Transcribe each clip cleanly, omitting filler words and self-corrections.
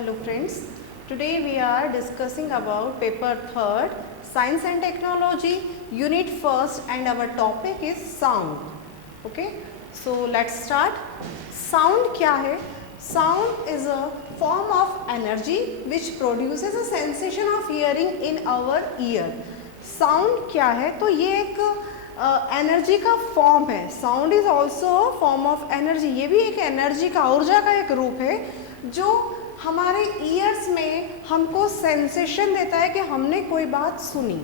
Hello friends, today we are discussing about paper 3rd Science and Technology unit 1st and our topic is sound. Okay, so let's start. Sound क्या है? Sound is a form of energy which produces a sensation of hearing in our ear. Sound क्या है? तो ये एक energy का form है. Sound is also form of energy. ये भी एक एनर्जी का, ऊर्जा का एक रूप है जो हमारे ईयर्स में हमको सेंसेशन देता है कि हमने कोई बात सुनी.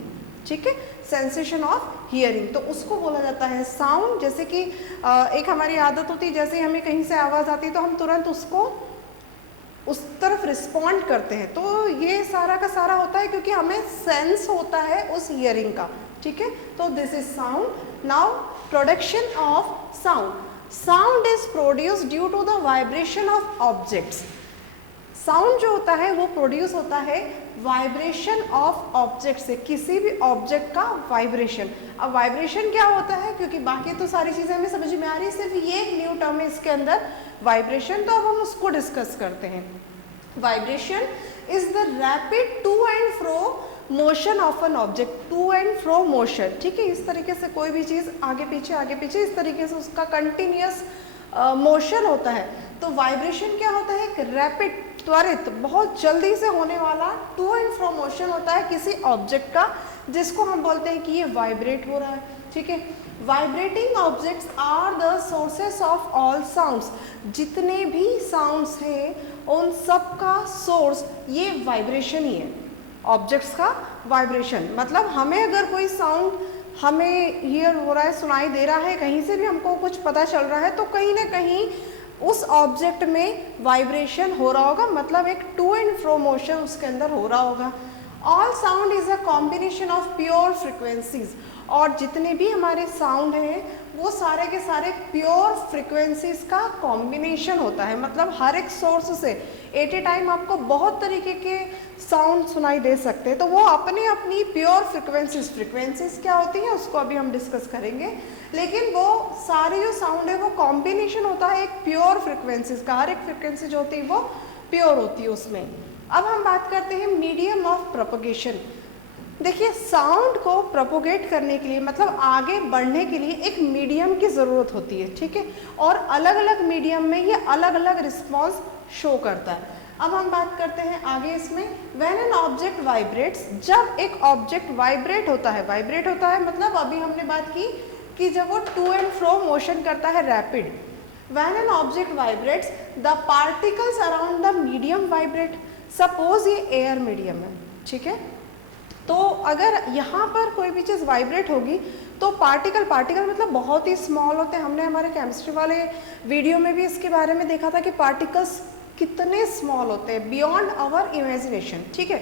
ठीक है, सेंसेशन ऑफ हियरिंग, तो उसको बोला जाता है साउंड. जैसे कि एक हमारी आदत होती है, जैसे हमें कहीं से आवाज़ आती है तो हम तुरंत उसको उस तरफ रिस्पॉन्ड करते हैं. तो ये सारा का सारा होता है क्योंकि हमें सेंस होता है उस हियरिंग का. ठीक है, तो this is sound. Now production of sound. Sound is produced due to the vibration of objects. Sound जो होता है वो प्रोड्यूस होता है वाइब्रेशन ऑफ ऑब्जेक्ट से, किसी भी ऑब्जेक्ट का वाइब्रेशन. अब वाइब्रेशन क्या होता है, क्योंकि बाकी तो सारी चीज़ें हमें समझ में आ रही है, सिर्फ ये एक न्यू टर्म है इसके अंदर, वाइब्रेशन. तो अब हम उसको डिस्कस करते हैं. Vibration is the rapid to and fro motion of an object. To and fro motion. ठीक है, इस तरीके से कोई भी चीज़ आगे पीछे इस तरीके से उसका कंटिन्यूस मोशन होता है. तो वाइब्रेशन क्या होता है, एक रैपिड, त्वरित, बहुत जल्दी से होने वाला टू एंड फ्रो मोशन होता है किसी ऑब्जेक्ट का, जिसको हम बोलते हैं कि ये वाइब्रेट हो रहा है. ठीक है, vibrating objects are the sources of all sounds. जितने भी साउंड्स हैं उन सब का सोर्स ये वाइब्रेशन ही है, ऑब्जेक्ट्स का वाइब्रेशन. मतलब हमें अगर कोई साउंड हमें हियर हो रहा है, सुनाई दे रहा है, कहीं से भी हमको कुछ पता चल रहा है, तो कहीं ना कहीं उस ऑब्जेक्ट में वाइब्रेशन हो रहा होगा, मतलब एक टू एंड फ्रो मोशन उसके अंदर हो रहा होगा. All sound is a combination of pure frequencies. और जितने भी हमारे साउंड हैं वो सारे के सारे प्योर फ्रिक्वेंसीज का कॉम्बिनेशन होता है. मतलब हर एक सोर्स से एट ए टाइम आपको बहुत तरीके के साउंड सुनाई दे सकते हैं. तो वो अपनी अपनी प्योर फ्रिक्वेंसीज क्या होती हैं उसको अभी हम डिस्कस करेंगे. लेकिन वो सारे जो साउंड है वो कॉम्बिनेशन होता है एक प्योर फ्रिक्वेंसीज का. हर एक फ्रिक्वेंसी जो होती है वो प्योर होती है उसमें. अब हम बात करते हैं मीडियम ऑफ प्रोपगेशन. देखिए, साउंड को प्रोपोगेट करने के लिए, मतलब आगे बढ़ने के लिए एक मीडियम की ज़रूरत होती है. ठीक है, और अलग अलग मीडियम में ये अलग अलग रिस्पॉन्स शो करता है. अब हम बात करते हैं आगे इसमें. When an object vibrates. जब एक ऑब्जेक्ट वाइब्रेट होता है मतलब अभी हमने बात की कि जब वो टू एंड फ्रो मोशन करता है rapid. When an object vibrates the particles around the medium vibrate. Suppose ये एयर मीडियम है. ठीक है, तो अगर यहाँ पर कोई भी चीज़ वाइब्रेट होगी तो पार्टिकल मतलब बहुत ही स्मॉल होते हैं. हमने हमारे केमिस्ट्री वाले वीडियो में भी इसके बारे में देखा था कि पार्टिकल्स कितने स्मॉल होते हैं, बियॉन्ड आवर इमेजिनेशन. ठीक है,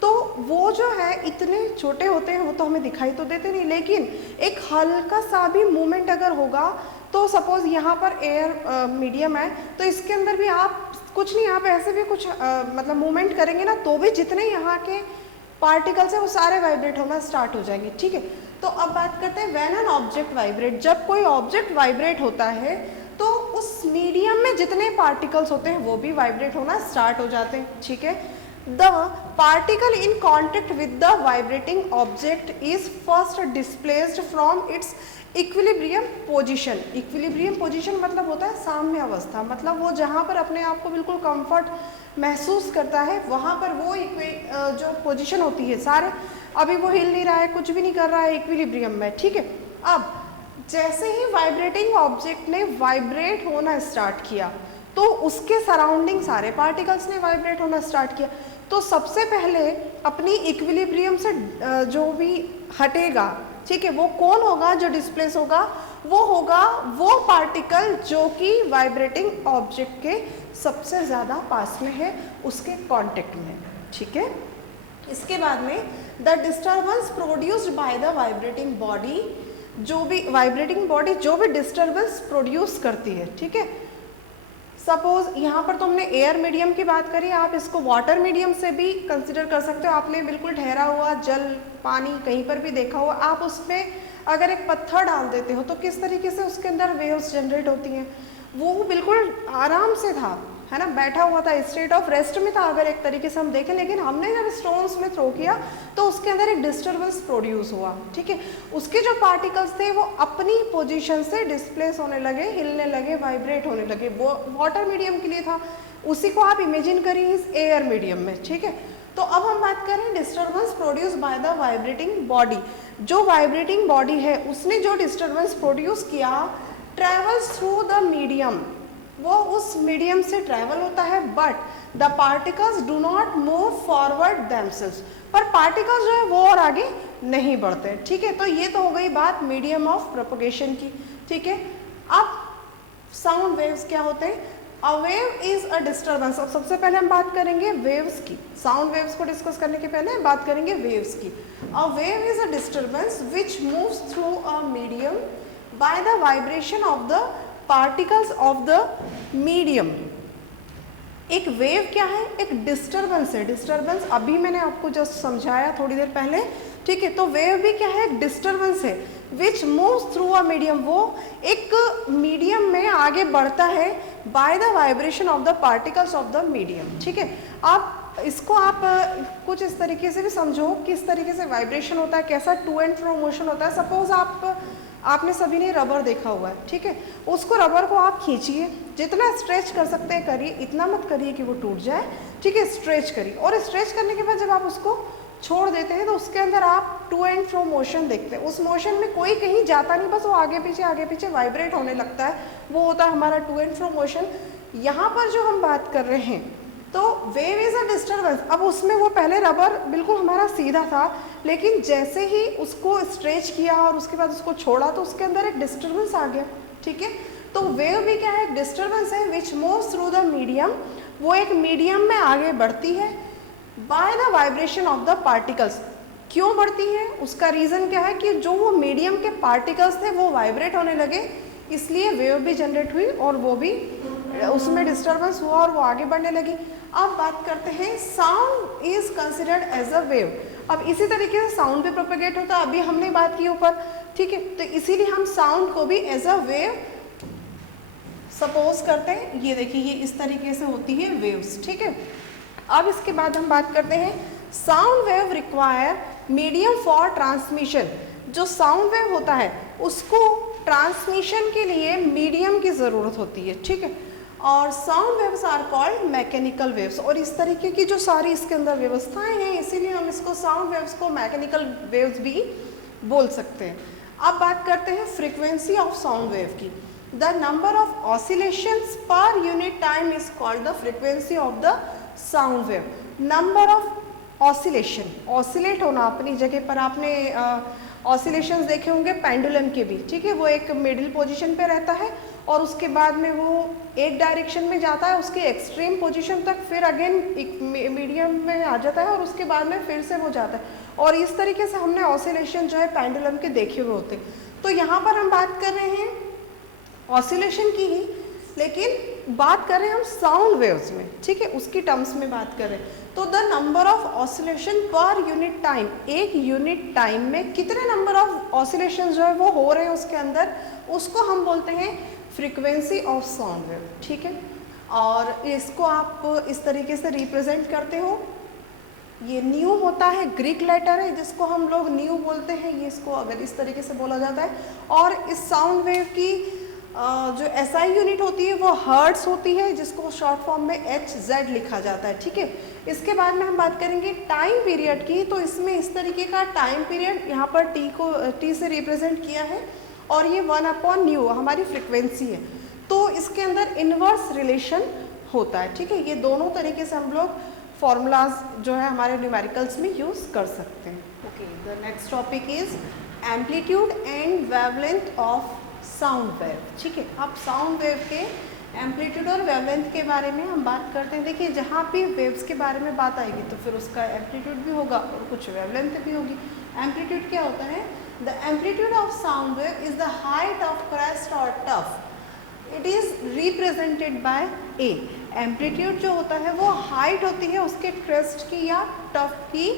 तो वो जो है इतने छोटे होते हैं, वो तो हमें दिखाई तो देते नहीं, लेकिन एक हल्का सा भी मूवमेंट अगर होगा, तो सपोज यहाँ पर एयर मीडियम है तो इसके अंदर भी आप कुछ नहीं, आप ऐसे भी कुछ मतलब मूवमेंट करेंगे ना, तो भी जितने यहाँ के पार्टिकल्स है वो सारे वाइब्रेट होना स्टार्ट हो जाएंगे. ठीक है, तो अब बात करते हैं व्हेन एन ऑब्जेक्ट वाइब्रेट. जब कोई ऑब्जेक्ट वाइब्रेट होता है तो उस मीडियम में जितने पार्टिकल्स होते हैं वो भी वाइब्रेट होना स्टार्ट हो जाते हैं. ठीक है, the particle in contact with the vibrating object is first displaced from its equilibrium position. Equilibrium position मतलब होता है साम्य अवस्था. मतलब वो जहाँ पर अपने आप को बिल्कुल कंफर्ट महसूस करता है वहाँ पर वो जो पोजीशन होती है, सारे अभी वो हिल नहीं रहा है, कुछ भी नहीं कर रहा है, इक्विलिब्रियम में. ठीक है, अब जैसे ही वाइब्रेटिंग ऑब्जेक्ट ने वाइब्रेट होना स्टार्ट किया तो उसके सराउंडिंग सारे पार्टिकल्स ने वाइब्रेट होना स्टार्ट किया. तो सबसे पहले अपनी इक्विलिब्रियम से जो भी हटेगा, ठीक है, वो कौन होगा जो डिस्प्लेस होगा, वो होगा वो पार्टिकल जो कि वाइब्रेटिंग ऑब्जेक्ट के सबसे ज़्यादा पास में है, उसके कांटेक्ट में. ठीक है, इसके बाद में the disturbance produced by the vibrating body. जो भी वाइब्रेटिंग बॉडी जो भी डिस्टर्बेंस प्रोड्यूस करती है. ठीक है, सपोज यहाँ पर तो हमने एयर मीडियम की बात करी, आप इसको वाटर मीडियम से भी कंसिडर कर सकते हो. आपने बिल्कुल ठहरा हुआ जल, पानी कहीं पर भी देखा हुआ, आप उसमें अगर एक पत्थर डाल देते हो तो किस तरीके से उसके अंदर वेव्स जनरेट होती हैं. वो बिल्कुल आराम से था, है ना, बैठा हुआ था, स्टेट ऑफ रेस्ट में था अगर एक तरीके से हम देखें, लेकिन हमने जब स्टोन्स में थ्रो किया तो उसके अंदर एक डिस्टर्बेंस प्रोड्यूस हुआ, ठीक है। उसके जो पार्टिकल्स थे वो अपनी पोजीशन से डिस्प्लेस होने लगे, हिलने लगे, वाइब्रेट होने लगे। वो वाटर मीडियम के लिए था, उसी को आप इमेजिन करिए इस एयर मीडियम में, ठीक है। तो अब हम बात करें disturbance produce by the vibrating body. जो वाइब्रेटिंग बॉडी है उसने जो डिस्टर्बेंस प्रोड्यूस किया, ट्रेवल्स थ्रू द मीडियम, वो उस मीडियम से ट्रैवल होता है, but the particles do not move forward themselves, पर पार्टिकल्स जो है वो और आगे नहीं बढ़ते, ठीक है। तो ये तो हो गई बात मीडियम ऑफ प्रोपगेशन की, ठीक है। अब साउंड वेव्स क्या होते हैं? A wave is a disturbance. अब सबसे पहले हम बात करेंगे वेव्स की, साउंड वेव्स को डिस्कस करने के पहले हम बात करेंगे वेव्स की। A wave is a disturbance which moves through a medium bye the vibration of the particles of the medium. एक वेव क्या है? एक डिस्टर्बेंस है। डिस्टर्बेंस अभी मैंने आपको जस्ट समझाया थोड़ी देर पहले, ठीक है। तो वेव भी क्या है? एक डिस्टर्बेंस है विच मूव्स थ्रू अ मीडियम, वो एक मीडियम में आगे बढ़ता है bye the vibration of the particles of the medium, ठीक है। आप इसको आप कुछ इस तरीके से भी समझो, किस तरीके से वाइब्रेशन होता है, कैसा टू एंड फ्रो मोशन होता है। सपोज आपने सभी ने रबर देखा हुआ है, ठीक है। उसको रबर को आप खींचिए, जितना स्ट्रेच कर सकते हैं करिए, इतना मत करिए कि वो टूट जाए, ठीक है। स्ट्रेच करिए, और स्ट्रेच करने के बाद जब आप उसको छोड़ देते हैं तो उसके अंदर आप टू एंड फ्रो मोशन देखते हैं। उस मोशन में कोई कहीं जाता नहीं, बस वो आगे पीछे वाइब्रेट होने लगता है, वो होता है हमारा टू एंड फ्रो मोशन। यहाँ पर जो हम बात कर रहे हैं, तो वेव इज अ डिस्टर्बेंस। अब उसमें वो पहले रबर बिल्कुल हमारा सीधा था, लेकिन जैसे ही उसको स्ट्रेच किया और उसके बाद उसको छोड़ा तो उसके अंदर एक डिस्टर्बेंस आ गया, ठीक है। तो वेव भी क्या है? एक डिस्टर्बेंस है विच मूव्स थ्रू द मीडियम, वो एक मीडियम में आगे बढ़ती है bye the vibration of the particles. क्यों बढ़ती है? उसका रीज़न क्या है कि जो वो मीडियम के पार्टिकल्स थे वो वाइब्रेट होने लगे, इसलिए वेव भी जनरेट हुई और वो भी उसमें डिस्टर्बेंस हुआ और वो आगे बढ़ने लगी। अब बात करते हैं sound is considered as a wave. अब इसी तरीके से साउंड भी प्रोपेगेट होता है, अभी हमने बात की ऊपर, ठीक है। तो इसीलिए हम साउंड को भी एज अ वेव सपोज करते हैं। ये देखिए, ये इस तरीके से होती है वेव्स, ठीक है। अब इसके बाद हम बात करते हैं sound wave require medium for transmission. जो साउंड वेव होता है उसको ट्रांसमिशन के लिए मीडियम की ज़रूरत होती है, ठीक है। और sound waves are called mechanical waves. और इस तरीके की जो सारी इसके अंदर व्यवस्थाएं हैं, इसीलिए हम इसको साउंड वेव्स को मैकेनिकल वेव्स भी बोल सकते हैं। अब बात करते हैं फ्रीक्वेंसी ऑफ साउंड वेव की। The number of oscillations per unit time is called the frequency of the sound wave. Number of oscillation, oscillate होना अपनी जगह पर, आपने ऑसिलेशंस देखे होंगे पेंडुलम के भी, ठीक है। वो एक मिडिल पोजीशन पे रहता है और उसके बाद में वो एक डायरेक्शन में जाता है, उसके एक्सट्रीम पोजीशन तक, फिर अगेन एक मीडियम में आ जाता है और उसके बाद में फिर से वो जाता है। और इस तरीके से हमने ऑसिलेशन जो है पेंडुलम के देखे हुए होते। तो यहाँ पर हम बात कर रहे हैं ऑसिलेशन की ही, लेकिन बात कर रहे हैं हम साउंड वेव्स में, ठीक है, उसकी टर्म्स में बात कर रहे हैं। तो the number of oscillation per unit time, एक यूनिट टाइम में कितने नंबर ऑफ ऑसिलेशन जो है वो हो रहे हैं उसके अंदर, उसको हम बोलते हैं फ्रीक्वेंसी ऑफ साउंड वेव, ठीक है। और इसको आप इस तरीके से रिप्रेजेंट करते हो। ये न्यू होता है, ग्रीक लेटर है जिसको हम लोग न्यू बोलते हैं, ये इसको अगर इस तरीके से बोला जाता है। और इस साउंड वेव की जो एसआई यूनिट होती है वो हर्ट्स होती है, जिसको शॉर्ट फॉर्म में HZ लिखा जाता है, ठीक है। इसके बाद में हम बात करेंगे टाइम पीरियड की। तो इसमें इस तरीके का टाइम पीरियड यहाँ पर T से रिप्रेजेंट किया है और ये 1/ν हमारी फ्रिक्वेंसी है। तो इसके अंदर इन्वर्स रिलेशन होता है, ठीक है। ये दोनों तरीके से हम लोग फॉर्मूलाज जो है हमारे न्यूमेरिकल्स में यूज़ कर सकते हैं। Okay, the next topic is amplitude and wavelength of sound wave, ठीक है। अब साउंड वेव के एम्पलीट्यूड और वेवलेंथ के बारे में हम बात करते हैं। देखिए, जहाँ भी वेव्स के बारे में बात आएगी तो फिर उसका एम्पलीट्यूड भी होगा और कुछ वेवलेंथ भी होगी। एम्पलीट्यूड क्या होता है? The amplitude of sound wave is the height of crest और trough. It is represented by a. Amplitude जो होता है वो हाइट होती है उसके क्रेस्ट की या टफ की,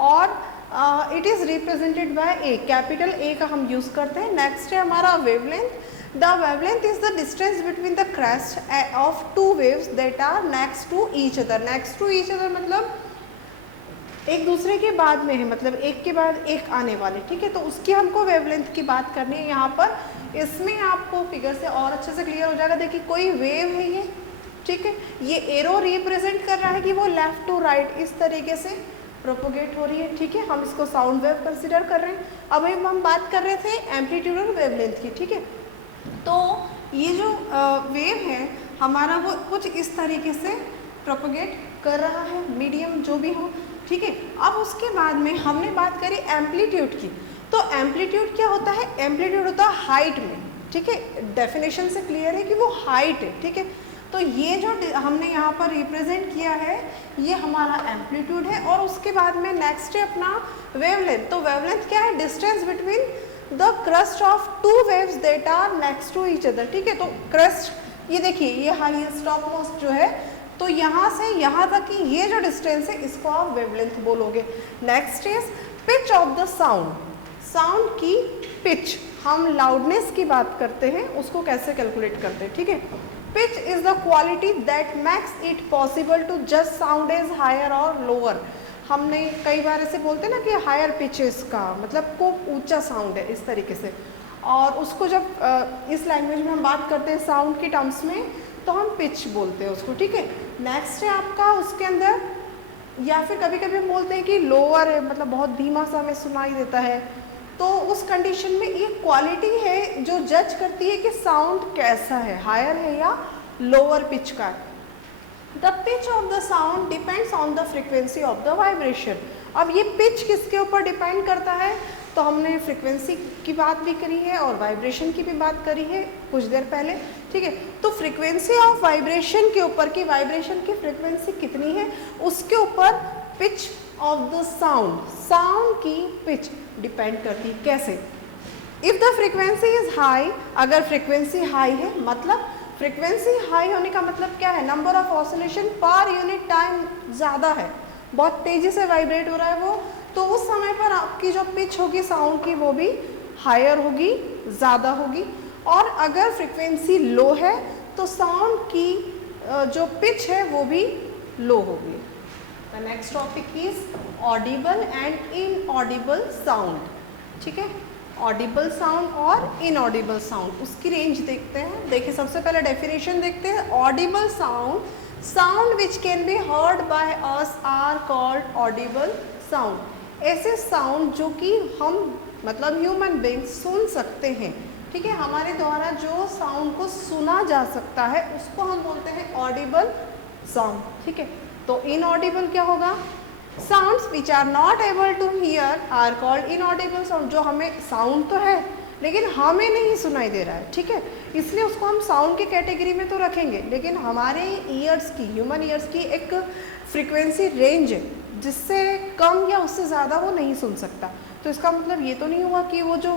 और it is represented by A, capital A का हम यूज़ करते हैं। नेक्स्ट है हमारा wavelength. The wavelength is the distance between the crest of two waves that are next to each other. Next to each other मतलब एक दूसरे के बाद में है, मतलब एक के बाद एक आने वाले, ठीक है। तो उसकी हमको वेवलेंथ की बात करनी है यहाँ पर। इसमें आपको फिगर से और अच्छे से क्लियर हो जाएगा। देखिए कोई वेव है ये, ठीक है, ये एरो रिप्रेजेंट कर रहा है कि वो लेफ्ट टू राइट इस तरीके से प्रोपोगेट हो रही है, ठीक है। हम इसको साउंड वेव कंसिडर कर रहे हैं। अब हम बात कर रहे थे एम्पलीट्यूड और वेवलेंथ की, ठीक है। तो ये जो वेव है हमारा वो कुछ इस तरीके से प्रोपोगेट कर रहा है, मीडियम जो भी हो, ठीक है। अब उसके बाद में हमने बात करी एम्पलीट्यूड की। तो एम्पलीट्यूड क्या होता है? एम्पलीट्यूड होता है हाइट में, ठीक है। डेफिनेशन से क्लियर है कि वो हाइट है, ठीक है। तो ये जो हमने यहाँ पर रिप्रेजेंट किया है ये हमारा एम्पलीट्यूड है। और उसके बाद में नेक्स्ट है अपना वेवलेंथ। तो वेवलेंथ क्या है? Distance between the crest of two waves that are next to each other, ठीक है। तो क्रस्ट ये देखिए ये हाईएस्ट टॉप मोस्ट जो है, तो यहाँ से यहाँ तक की ये जो डिस्टेंस है इसको आप वेवलेंथ बोलोगे। Next is pitch of the sound. Sound की पिच, हम लाउडनेस की बात करते हैं, उसको कैसे कैलकुलेट करते हैं, ठीक है। Pitch is the quality that makes it possible to जज साउंड इज हायर और लोअर। हमने कई बार ऐसे बोलते हैं ना कि हायर पिचेस का मतलब को ऊंचा साउंड है, इस तरीके से। और उसको जब इस लैंग्वेज में हम बात करते हैं साउंड की टर्म्स में तो हम पिच बोलते हैं उसको, ठीक है। नेक्स्ट है आपका उसके अंदर, या फिर कभी कभी हम बोलते हैं कि लोअर है, मतलब बहुत धीमा सा हमें सुनाई देता है। तो उस कंडीशन में ये क्वालिटी है जो जज करती है कि साउंड कैसा है, हायर है या लोअर पिच का। The pitch of the sound depends on the frequency of the vibration. अब ये पिच किसके ऊपर डिपेंड करता है? तो हमने फ्रिक्वेंसी की बात भी करी है और वाइब्रेशन की भी बात करी है कुछ देर पहले, ठीक है। तो फ्रिक्वेंसी ऑफ वाइब्रेशन के ऊपर कि वाइब्रेशन की फ्रिक्वेंसी कितनी है उसके ऊपर pitch of the sound, sound की पिच डिपेंड करती है। कैसे? If the frequency is high, अगर फ्रिक्वेंसी हाई है, मतलब फ्रिक्वेंसी हाई होने का मतलब क्या है? Number of oscillation per unit time ज़्यादा है, बहुत तेज़ी से वाइब्रेट हो रहा है वो, तो उस समय पर आपकी जो पिच होगी साउंड की वो भी हायर होगी, ज़्यादा होगी। और अगर फ्रिक्वेंसी लो है तो साउंड की जो पिच है वो भी लो होगी। The next topic is audible and inaudible sound, ठीक है। ऑडिबल साउंड और इनऑडिबल साउंड, उसकी रेंज देखते हैं। देखिए सबसे पहले डेफिनेशन देखते हैं। Audible sound, sound which can be heard by us are called audible sound. ऐसे साउंड जो कि हम मतलब ह्यूमन बीइंग सुन सकते हैं, ठीक है, हमारे द्वारा जो साउंड को सुना जा सकता है उसको हम बोलते हैं ऑडिबल साउंड, ठीक है। तो इनऑडिबल क्या होगा? Sounds which are not able to hear are called inaudible sound. जो हमें साउंड तो है लेकिन हमें नहीं सुनाई दे रहा है, ठीक है, इसलिए उसको हम साउंड की कैटेगरी में तो रखेंगे, लेकिन हमारे ईयर्स की, ह्यूमन ईयर्स की एक फ्रीक्वेंसी रेंज है जिससे कम या उससे ज़्यादा वो नहीं सुन सकता। तो इसका मतलब ये तो नहीं हुआ कि वो जो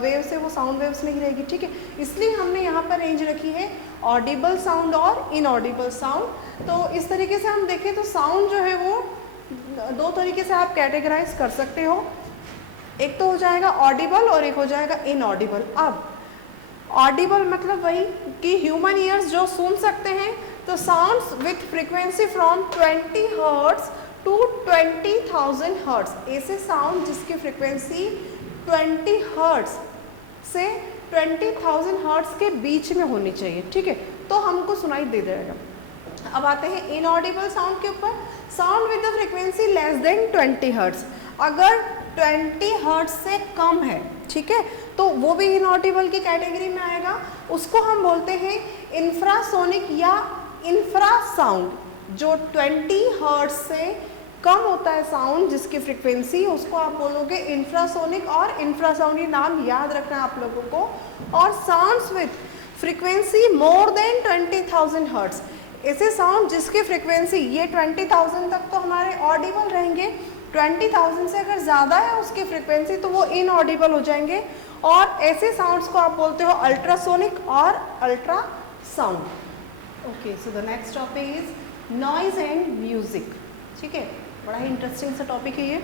वेव्स है वो साउंड वेव्स नहीं रहेगी, ठीक है। इसलिए हमने यहाँ पर रेंज रखी है ऑडिबल साउंड और इनऑडिबल साउंड। तो इस तरीके से हम देखें तो साउंड जो है वो दो तरीके से आप कैटेगराइज कर सकते हो। एक तो हो जाएगा ऑडिबल और एक हो जाएगा इनऑडिबल। अब ऑडिबल मतलब वही कि ह्यूमन ईयर्स जो सुन सकते हैं, तो sounds with frequency from 20 hertz to 20,000 hertz. ऐसे साउंड जिसकी फ्रीक्वेंसी 20 हर्ट्ज से 20,000 हर्ट्ज के बीच में होनी चाहिए, ठीक है, तो हमको सुनाई दे जाएगा। अब आते हैं इनऑडिबल साउंड के ऊपर। Sound with the frequency less than 20 hertz, अगर 20 हर्ट्ज से कम है, ठीक है, तो वो भी इनऑडिबल की कैटेगरी में आएगा। उसको हम बोलते हैं इंफ्रासोनिक या इंफ्रासाउंड। जो 20 हर्ट्ज से कम होता है साउंड जिसकी फ्रीक्वेंसी, उसको आप बोलोगे इंफ्रासोनिक और इंफ्रासाउंड। ये नाम याद रखना है आप लोगों को। और sounds with frequency more than 20,000 hertz, ऐसे साउंड जिसकी फ्रीक्वेंसी ये 20,000 तक तो हमारे ऑडिबल रहेंगे, 20,000 से अगर ज़्यादा है उसकी फ्रीक्वेंसी तो वो इनऑडिबल हो जाएंगे। और ऐसे साउंड्स को आप बोलते हो अल्ट्रासोनिक और ultrasound. Okay, so the next topic is noise and music, ठीक है, बड़ा ही इंटरेस्टिंग सा टॉपिक है ये।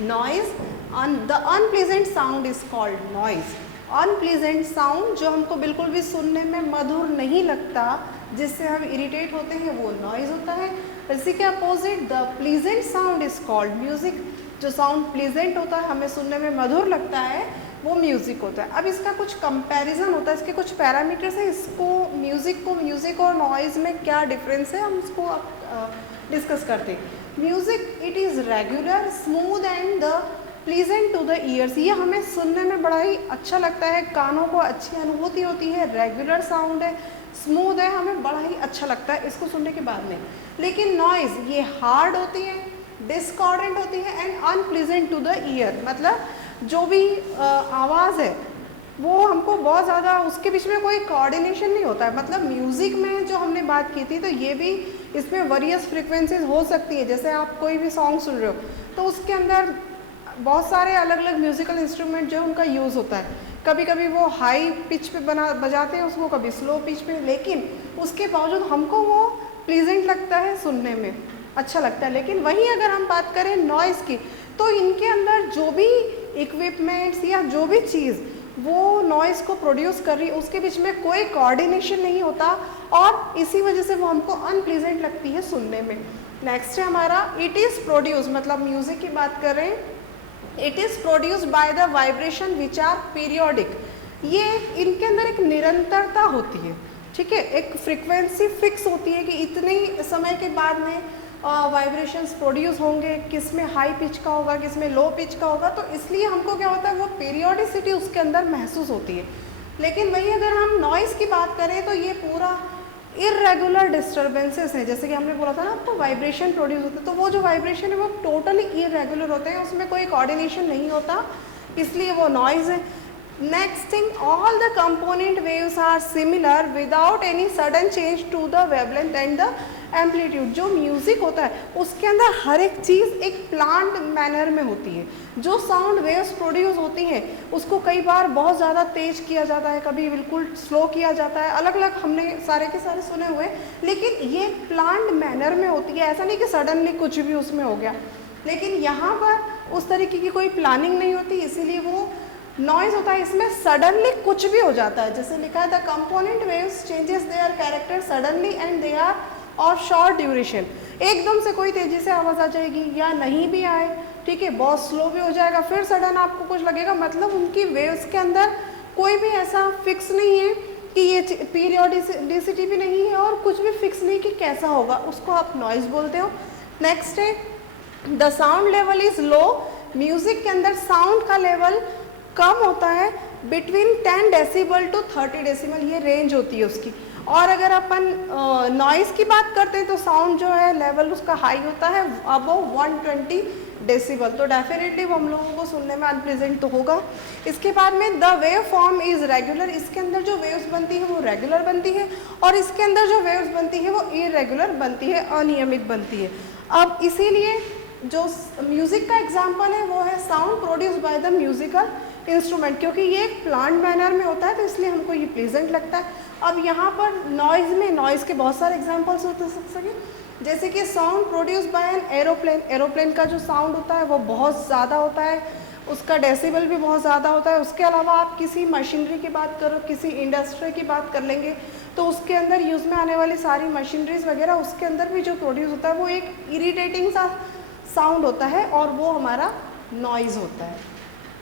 Noise, the unpleasant sound is called noise. Unpleasant sound जो हमको बिल्कुल भी सुनने में मधुर नहीं लगता, जिससे हम इरिटेट होते हैं, वो नॉइज़ होता है। इसी के opposite the pleasant sound is called music. जो साउंड प्लीजेंट होता है, हमें सुनने में मधुर लगता है, वो म्यूज़िक होता है। अब इसका कुछ कंपैरिजन होता है, इसके कुछ पैरामीटर्स हैं। इसको म्यूज़िक और नॉइज़ में क्या डिफरेंस है, हम उसको डिस्कस करते हैं। Music it is regular, smooth and the pleasant to the ears. ये हमें सुनने में बड़ा ही अच्छा लगता है, कानों को अच्छी अनुभूति होती है, रेगुलर साउंड है, स्मूथ है, हमें बड़ा ही अच्छा लगता है इसको सुनने के बाद में। लेकिन नॉइज़ ये हार्ड होती है, डिस्कॉर्डेंट होती है and unpleasant to the ear. मतलब जो भी आवाज़ है वो हमको बहुत ज़्यादा, उसके बीच में कोई कोऑर्डिनेशन नहीं होता है। मतलब म्यूज़िक में जो हमने बात की थी, तो ये भी इसमें वेरियस फ्रिक्वेंसीज हो सकती है। जैसे आप कोई भी सॉन्ग सुन रहे हो तो उसके अंदर बहुत सारे अलग अलग म्यूज़िकल इंस्ट्रूमेंट जो उनका यूज़ होता है। कभी कभी वो हाई पिच पे बजाते हैं उसको, कभी स्लो पिच पे, लेकिन उसके बावजूद हमको वो प्लीजेंट लगता है, सुनने में अच्छा लगता है। लेकिन वहीं अगर हम बात करें नॉइज़ की, तो इनके अंदर जो भी इक्विपमेंट्स या जो भी चीज़ वो नॉइज़ को प्रोड्यूस कर रही है, उसके बीच में कोई कोऑर्डिनेशन नहीं होता, और इसी वजह से वो हमको अनप्लीजेंट लगती है सुनने में। नेक्स्ट है हमारा इट इज़ प्रोड्यूस, मतलब म्यूज़िक की बात कर रहे हैं। It is produced by the vibration which are periodic. ये इनके अंदर एक निरंतरता होती है, ठीक है, एक फ्रिक्वेंसी फिक्स होती है कि इतने ही समय के बाद में वाइब्रेशंस प्रोड्यूस होंगे, किस में हाई पिच का होगा, किस में लो पिच का होगा। तो इसलिए हमको क्या होता है, वो पीरियोडिसिटी उसके अंदर महसूस होती है। लेकिन वही अगर हम नॉइज़ की बात करें तो ये पूरा इरेगुलर डिस्टर्बेंसेस हैं। जैसे कि हमने बोला था ना आपको, वाइब्रेशन प्रोड्यूस होते हैं, तो वो जो वाइब्रेशन है वो टोटली इरेगुलर होते हैं, उसमें कोई कोऑर्डिनेशन नहीं होता, इसलिए वो नॉइज़ है। Next thing, all the component waves are similar without any sudden change to the wavelength and the amplitude. जो म्यूज़िक होता है उसके अंदर हर एक चीज़ एक प्लांट मैनर में होती है। जो साउंड वेव्स प्रोड्यूस होती हैं उसको कई बार बहुत ज़्यादा तेज़ किया जाता है, कभी बिल्कुल स्लो किया जाता है, अलग अलग हमने सारे के सारे सुने हुए हैं, लेकिन ये प्लांट मैनर में होती है। ऐसा नहीं कि सडनली कुछ भी उसमें हो गया, लेकिन यहाँ पर उस तरीके की कोई प्लानिंग नहीं होती, इसीलिए वो नॉइज़ होता है। इसमें सडनली कुछ भी हो जाता है, जैसे लिखा है the component waves changes their character suddenly and they are of short duration. एकदम से कोई तेज़ी से आवाज़ आ जाएगी या नहीं भी आए, ठीक है, बहुत स्लो भी हो जाएगा, फिर सडन आपको कुछ लगेगा। मतलब उनकी वेव्स के अंदर कोई भी ऐसा फिक्स नहीं है कि ये पीरियोडिसिटी भी नहीं है और कुछ भी फिक्स नहीं कि कैसा होगा, उसको आप नॉइज़ बोलते हो। नेक्स्ट है the sound level is low. Music के अंदर साउंड का लेवल कम होता है, बिटवीन 10 डेसिबल टू 30 डेसिबल, ये रेंज होती है उसकी। और अगर अपन नॉइज़ की बात करते हैं तो साउंड जो है लेवल उसका हाई होता है, अबव 120 डेसिबल, तो डेफिनेटली वो हम लोगों को सुनने में अनप्लीजेंट तो होगा। इसके बाद में the wave form is regular. इसके अंदर जो वेव्स बनती है वो रेगुलर बनती है, और इसके अंदर जो वेव्स बनती है वो इरेगुलर बनती है, अनियमित बनती है। अब इसीलिए जो म्यूज़िक का एग्जाम्पल है वो है sound produce by the musical instrument, क्योंकि ये एक प्लांट मैनर में होता है तो इसलिए हमको ये प्लीजेंट लगता है। अब यहाँ पर नॉइज़ में नॉइज़ के बहुत सारे एग्जांपल्स हो सके, जैसे कि sound produce by an aeroplane. Aeroplane का जो साउंड होता है वो बहुत ज़्यादा होता है, उसका डेसिबल भी बहुत ज़्यादा होता है। उसके अलावा आप किसी मशीनरी की बात करो, किसी इंडस्ट्री की बात कर लेंगे, तो उसके अंदर यूज़ में आने वाली सारी मशीनरीज वगैरह, उसके अंदर भी जो प्रोड्यूस होता है वो एक इरिटेटिंग सा साउंड होता है और वो हमारा नॉइज़ होता है।